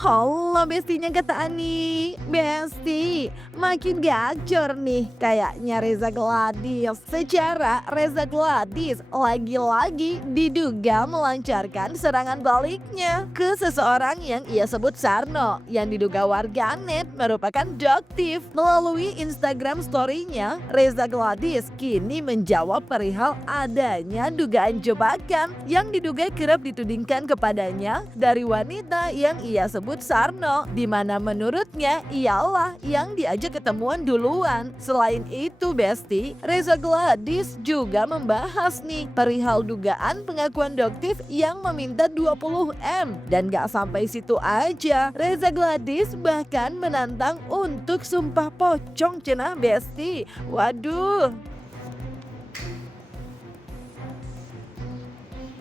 Halo bestinya kata Ani. Besti, makin gacor nih kayaknya Reza Gladys. Secara Reza Gladys lagi-lagi diduga melancarkan serangan baliknya ke seseorang yang ia sebut Sarno, yang diduga warganet merupakan doktif. Melalui Instagram story-nya, Reza Gladys kini menjawab perihal adanya dugaan jebakan yang diduga kerap ditudingkan kepadanya dari wanita yang ia sebut Sarno, di mana menurutnya ialah yang diajak ketemuan duluan. Selain itu Besti, Reza Gladys juga membahas nih perihal dugaan pengakuan doktif yang meminta 20 M. Dan gak sampai situ aja, Reza Gladys bahkan menantang untuk sumpah pocong cenah Besti. Waduh.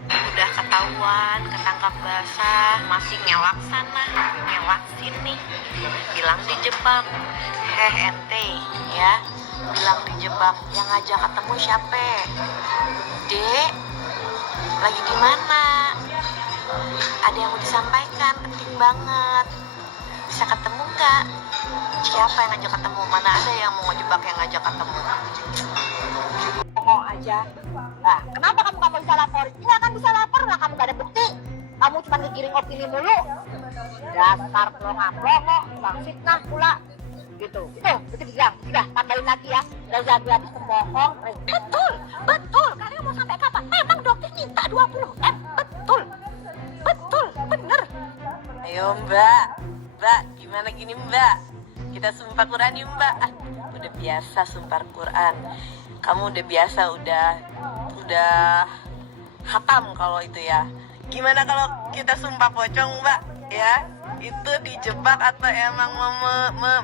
Udah ketahuan, ketangkap basah, masih ngelak sana, ngelak sini, bilang dijebak. Ente, ya, bilang dijebak. Yang ngajak ketemu siapa? Dek, lagi di mana? Ada yang mau disampaikan, penting banget. Bisa ketemu nggak? Siapa yang ngajak ketemu? Mana ada yang mau ngejebak yang ngajak ketemu? Ngomong aja. Nah, kenapa kamu nggak bisa lapor? Nggak akan bisa lapor lah, kamu nggak ada bukti. Kamu cuma ngegiring opini mulu. Dasar pelongo-pelongo, bang fitnah pula. Gitu, itu dibilang. Sudah, tambahin lagi ya. Reza Gladys pembohong. Betul, betul. Kalian mau sampai kapan? Memang dokter minta 20 M. Betul, betul, bener. Ayo Mbak, gimana gini Mbak? Kita sumpah Quran yuk Mbak. Udah biasa sumpah Quran. Kamu udah biasa, udah hatam kalau itu ya. Gimana kalau kita sumpah pocong Mbak? Ya, itu dijebak atau emang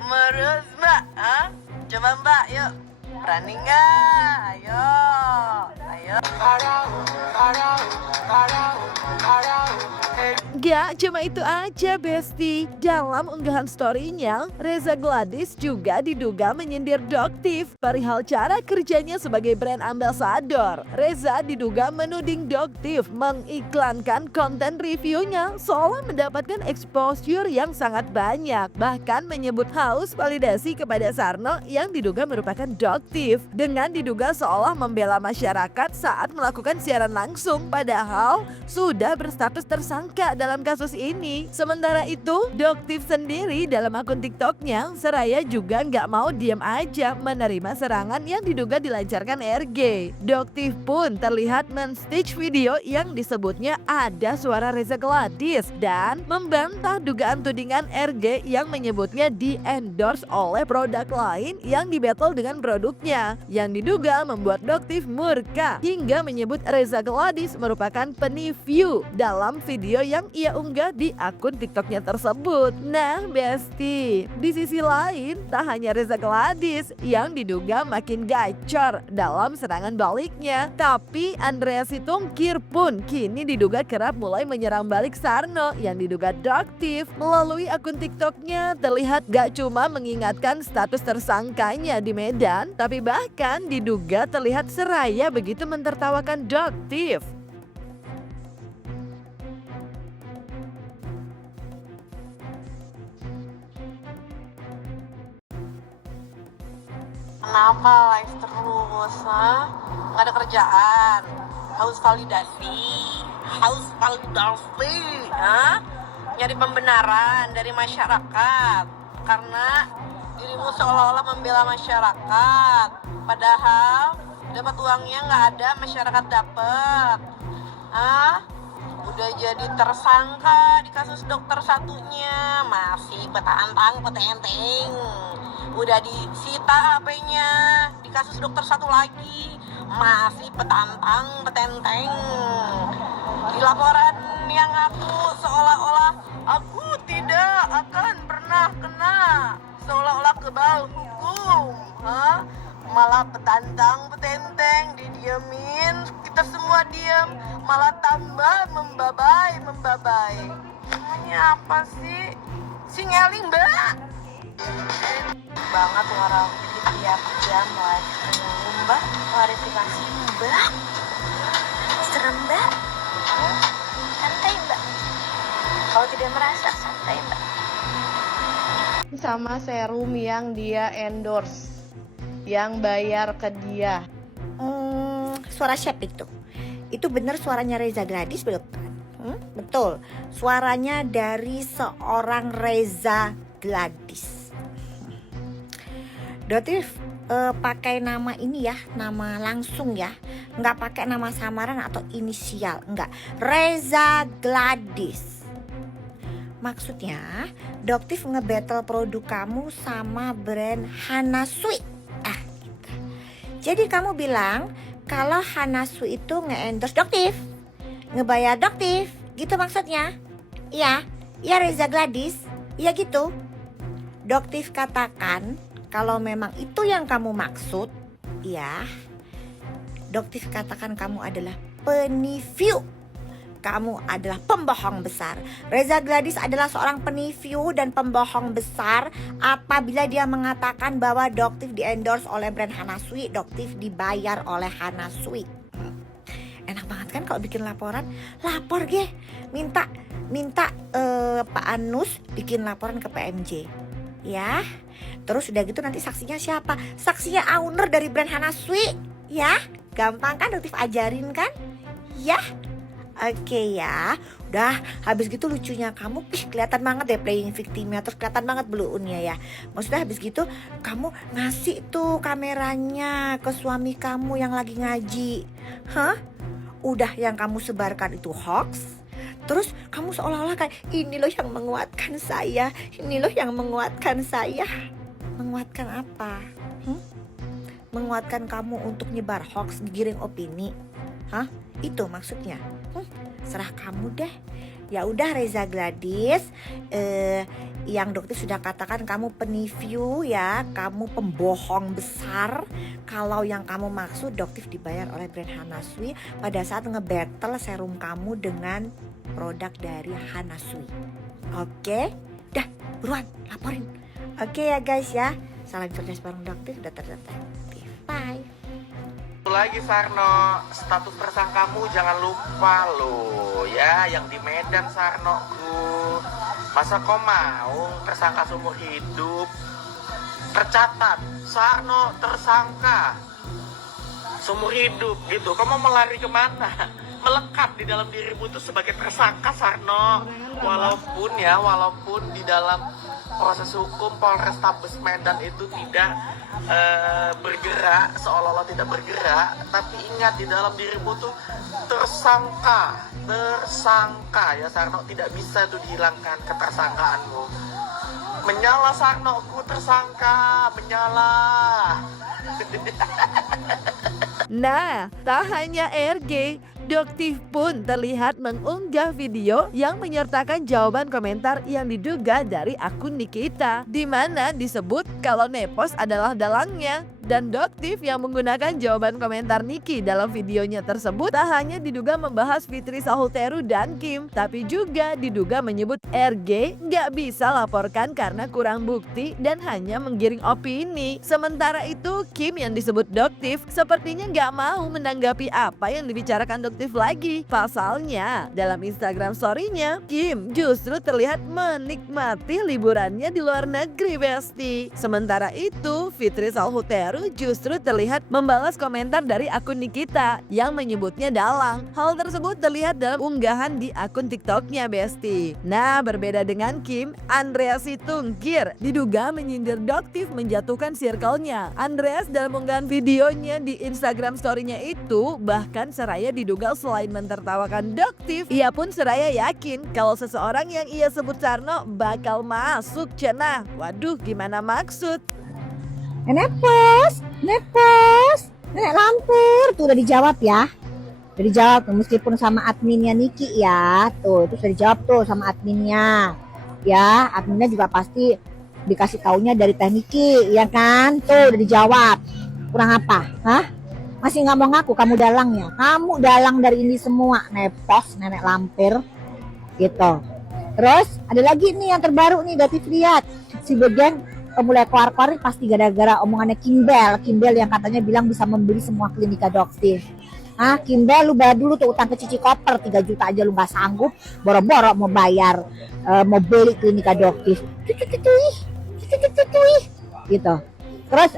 merus Mbak? Hah? Coba Mbak, yuk. Berani nggak? Ayo. Gak cuma itu aja Besti. Dalam unggahan story-nya, Reza Gladys juga diduga menyindir doktif perihal cara kerjanya sebagai brand ambassador. Reza diduga menuding doktif mengiklankan konten reviewnya seolah mendapatkan exposure yang sangat banyak. Bahkan menyebut haus validasi kepada Sarno yang diduga merupakan doktif, dengan diduga seolah membela masyarakat saat melakukan siaran langsung, padahal sudah berstatus tersangka dalam kasus ini. Sementara itu, doktif sendiri dalam akun TikToknya seraya juga nggak mau diam aja menerima serangan yang diduga dilancarkan RG. Doktif pun terlihat men-stitch video yang disebutnya ada suara Reza Gladys dan membantah dugaan tudingan RG yang menyebutnya di-endorse oleh produk lain yang di-battle dengan produknya, yang diduga membuat doktif murka hingga menyebut Reza Gladys merupakan penipu dalam video yang ia unggah di akun TikToknya tersebut. Nah Besti, di sisi lain tak hanya Reza Gladys yang diduga makin gacor dalam serangan baliknya, tapi Andreas Situngkir pun kini diduga kerap mulai menyerang balik Sarno yang diduga doktif. Melalui akun TikToknya terlihat gak cuma mengingatkan status tersangkanya di Medan, tapi bahkan diduga terlihat seraya begitu mentertawakan doktif. Kenapa live terus? Nggak ada kerjaan? Haus validasi? Hah? Nyari pembenaran dari masyarakat karena dirimu seolah-olah membela masyarakat, padahal dapat uangnya nggak ada, masyarakat dapat. Udah jadi tersangka di kasus dokter satunya, masih petantang petenteng. Udah disita HP-nya di kasus dokter satu lagi, masih petantang petenteng. Di laporan yang aku seolah-olah aku tidak akan pernah kena, seolah-olah kebal hukum, malah petantang petenteng, didiemin, kita semua diem, malah tambah membabai. Ini apa sih? Singeling Mbak banget suara tiap jam live Mbak, klarifikasi Mbak, serem Mbak, santai Mbak, kalau tidak merasa santai Mbak. sama serum yang dia endorse, yang bayar ke dia. Suara siapa itu? Itu bener suaranya Reza Gladys belum? Betul, suaranya dari seorang Reza Gladys. Dotif pakai nama ini ya, nama langsung ya, nggak pakai nama samaran atau inisial, enggak. Reza Gladys. Maksudnya Doktif nge-battle produk kamu sama brand Hanasui. Gitu. Jadi kamu bilang kalau Hanasui itu nge-endorse Doktif, ngebayar Doktif, gitu maksudnya? Iya, iya Reza Gladys, iya gitu. Doktif katakan kalau memang itu yang kamu maksud, ya, Doktif katakan kamu adalah penipu. Kamu adalah pembohong besar. Reza Gladys adalah seorang penipu dan pembohong besar apabila dia mengatakan bahwa Doktif di-endorse oleh brand Hanasui, Doktif dibayar oleh Hanasui. Enak banget kan kalau bikin laporan? Lapor ge, minta Pak Anus bikin laporan ke PMJ, ya. Terus udah gitu nanti saksinya siapa? Saksinya owner dari brand Hanasui, ya. Gampang kan Doktif ajarin kan? Ya. Oke ya. Udah habis gitu lucunya kamu kelihatan banget deh playing victimnya, terus kelihatan banget blue-unnya ya. Maksudnya habis gitu kamu ngasih tuh kameranya ke suami kamu yang lagi ngaji. Hah? Udah yang kamu sebarkan itu hoax. Terus kamu seolah-olah kayak ini loh yang menguatkan saya, ini loh yang menguatkan saya. Menguatkan apa? Menguatkan kamu untuk nyebar hoax, giring opini. Hah? Itu maksudnya. Serah kamu deh. Ya udah Reza Gladys, yang Doktif sudah katakan kamu penipu ya, kamu pembohong besar. Kalau yang kamu maksud Doktif dibayar oleh brand Hanasui pada saat nge-battle serum kamu dengan produk dari Hanasui. Oke, dah buruan laporin. Oke ya guys ya, salam cerdas bareng Doktif, Detektif. Bye. Lagi Sarno, status tersangkamu jangan lupa lo ya, yang di Medan Sarnoku. Masa kau mau tersangka seumur hidup? Tercatat, Sarno tersangka seumur hidup gitu. Kamu mau lari kemana? Melekat di dalam dirimu itu sebagai tersangka Sarno. Walaupun di dalam proses hukum Polrestabes Medan itu tidak bergerak, seolah-olah tidak bergerak, tapi ingat di dalam dirimu tuh tersangka ya Sarno, tidak bisa tuh dihilangkan ketersangkaanmu. Menyala Sarnoku tersangka, menyala. Nah, tak hanya RG, Doktif pun terlihat mengunggah video yang menyertakan jawaban komentar yang diduga dari akun Nikita, di mana disebut kalau Nepos adalah dalangnya. Dan Doktif yang menggunakan jawaban komentar Niki dalam videonya tersebut tak hanya diduga membahas Fitri Sahuteru dan Kim, tapi juga diduga menyebut RG nggak bisa laporkan karena kurang bukti dan hanya menggiring opini. Sementara itu Kim yang disebut Doktif sepertinya nggak mau menanggapi apa yang dibicarakan Doktif lagi. Pasalnya dalam Instagram story-nya Kim justru terlihat menikmati liburannya di luar negeri, Besti. Sementara itu Fitri Sahuteru justru terlihat membalas komentar dari akun Nikita yang menyebutnya dalang. Hal tersebut terlihat dalam unggahan di akun TikToknya, Besti. Nah, berbeda dengan Kim, Andreas Situnggir diduga menyindir Doktif menjatuhkan circle-nya. Andreas dalam unggahan videonya di Instagram story-nya itu bahkan seraya diduga selain mentertawakan Doktif, ia pun seraya yakin kalau seseorang yang ia sebut Sarno bakal masuk cenah. Waduh, gimana maksud? Nepos, nenek lampir, tuh udah dijawab ya. Udah dijawab meskipun sama adminnya Niki ya. Tuh, itu sudah dijawab tuh sama adminnya. Ya, adminnya juga pasti dikasih taunya dari Teh Niki, ya kan? Tuh udah dijawab. Kurang apa? Hah? Masih nggak mau ngaku kamu dalangnya? Kamu dalang dari ini semua, Nepos, nenek lampir. Gitu. Terus ada lagi nih yang terbaru nih, Datif lihat. Si Begen mulai keluar-keluar pasti gara-gara omongannya Kimbel yang katanya bilang bisa membeli semua klinika Doktif. Kimbel, lu bayar dulu tuh utang ke Cici Koper 3 juta aja lu nggak sanggup, boro-boro mau bayar mau beli klinika Doktif. gitu. Terus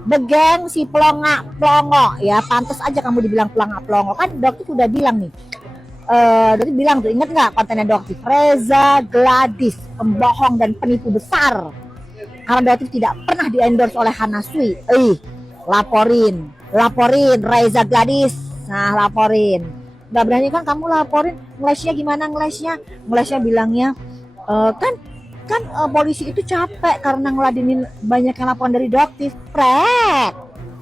begeng si pelongo ya, pantas aja kamu dibilang pelongo kan. Dokter udah bilang nih, dokter bilang tuh, inget nggak kontennya dokter? Reza Gladys pembohong dan penipu besar, karena dokter tidak pernah di endorse oleh Hana Sui. Laporin Reza Gladys, nah laporin. Nggak berani kan kamu laporin? Ngelesnya gimana ngelesnya? Ngelesnya bilangnya kan polisi itu capek karena ngeladenin banyak yang laporan dari dokter. Pret.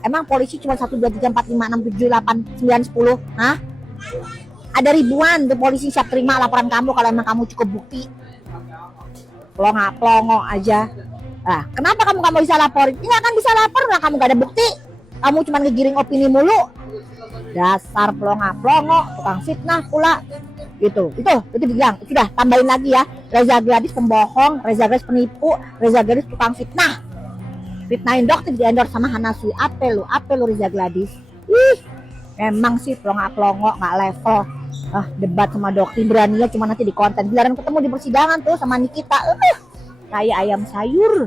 Emang polisi cuma 1, 2, 3, 4, 5, 6, 7, 8, 9, 10? Hah? Ada ribuan tuh polisi siap terima laporan kamu kalau emang kamu cukup bukti. Pelongo aja. Nah, kenapa kamu gak mau bisa laporin? Nggak akan bisa lapor lah, kamu gak ada bukti. Kamu cuma ngegiring opini mulu. Dasar pelongo, tukang fitnah pula. Gitu, itu bilang, sudah tambahin lagi ya. Reza Gladys pembohong, Reza Gladys penipu, Reza Gladys tukang fitnah. Fitnahin dokter di endorse sama Hana Sui. Apa lu Reza Gladys? Emang sih pelongo nggak level. Debat sama dokter beraninya cuma nanti di konten. Giliran ketemu di persidangan tuh sama Nikita. Kayak ayam sayur.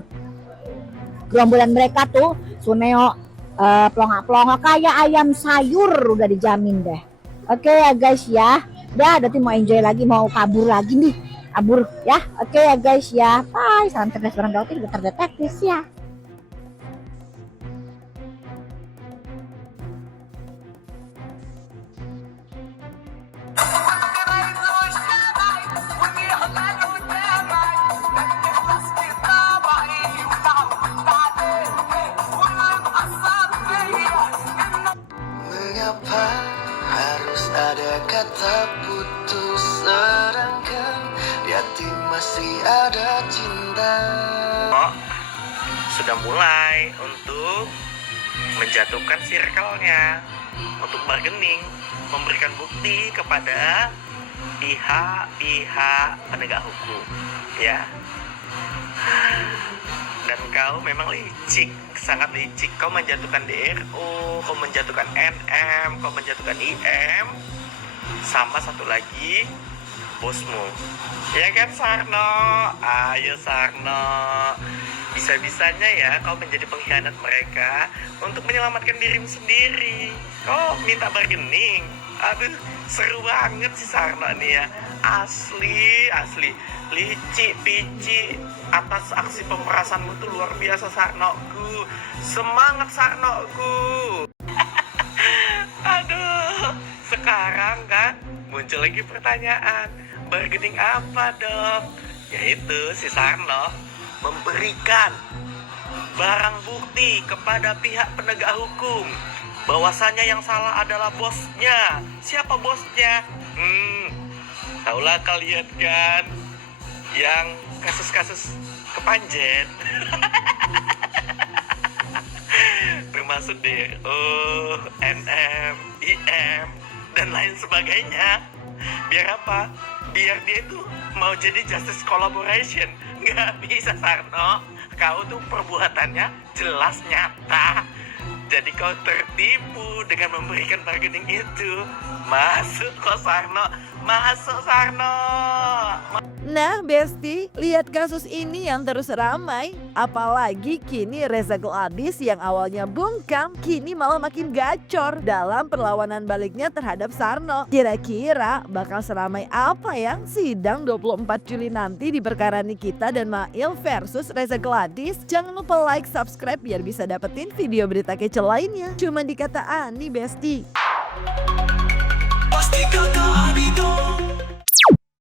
Gerombolan mereka tuh, Suneo, pelongo kayak ayam sayur, udah dijamin deh. Oke ya guys ya. Udah, nanti mau enjoy lagi, mau kabur lagi nih. Kabur ya. Oke ya guys ya. Bye. Salam cerdas bareng dokter, dokter detektif ya. Mengapa harus ada kata putus, sedangkan di hati masih ada cinta? Sudah mulai untuk menjatuhkan circle-nya, untuk bargaining, memberikan bukti kepada pihak-pihak penegak hukum, ya. Dan kau memang licik, sangat licik. Kau menjatuhkan DRO, kau menjatuhkan NM, kau menjatuhkan IM, sama satu lagi bosmu, ya kan Sarno? Ayo Sarno, bisa-bisanya ya kau menjadi pengkhianat mereka untuk menyelamatkan dirimu sendiri. Kau minta bargaining. Aduh, seru banget sih Sarno nih ya. Asli licik pici atas aksi pemerasanmu tuh luar biasa Sarnoku. Semangat Sarnoku. Aduh, sekarang kan muncul lagi pertanyaan, bargaining apa dok? Yaitu si Sarno memberikan barang bukti kepada pihak penegak hukum bahwasanya yang salah adalah bosnya. Siapa bosnya? Taulah kalian kan, yang kasus-kasus kepanjen. Termasuk DRO, NM, IM, dan lain sebagainya. Biar apa? Biar dia itu mau jadi justice collaboration. Nggak bisa Sarno, kau tuh perbuatannya jelas nyata. Jadi kau tertipu dengan memberikan bargaining itu. Masuk kok Sarno, masuk Sarno. Nah Besti, lihat kasus ini yang terus ramai. Apalagi kini Reza Gladys yang awalnya bungkam, kini malah makin gacor dalam perlawanan baliknya terhadap Sarno. Kira-kira bakal seramai apa ya sidang 24 Juli nanti di perkara Nikita dan Mail versus Reza Gladys? Jangan lupa like, subscribe biar bisa dapetin video berita kece lainnya. Cuma di Kata Ani Besti. Pasti kata Ani dong.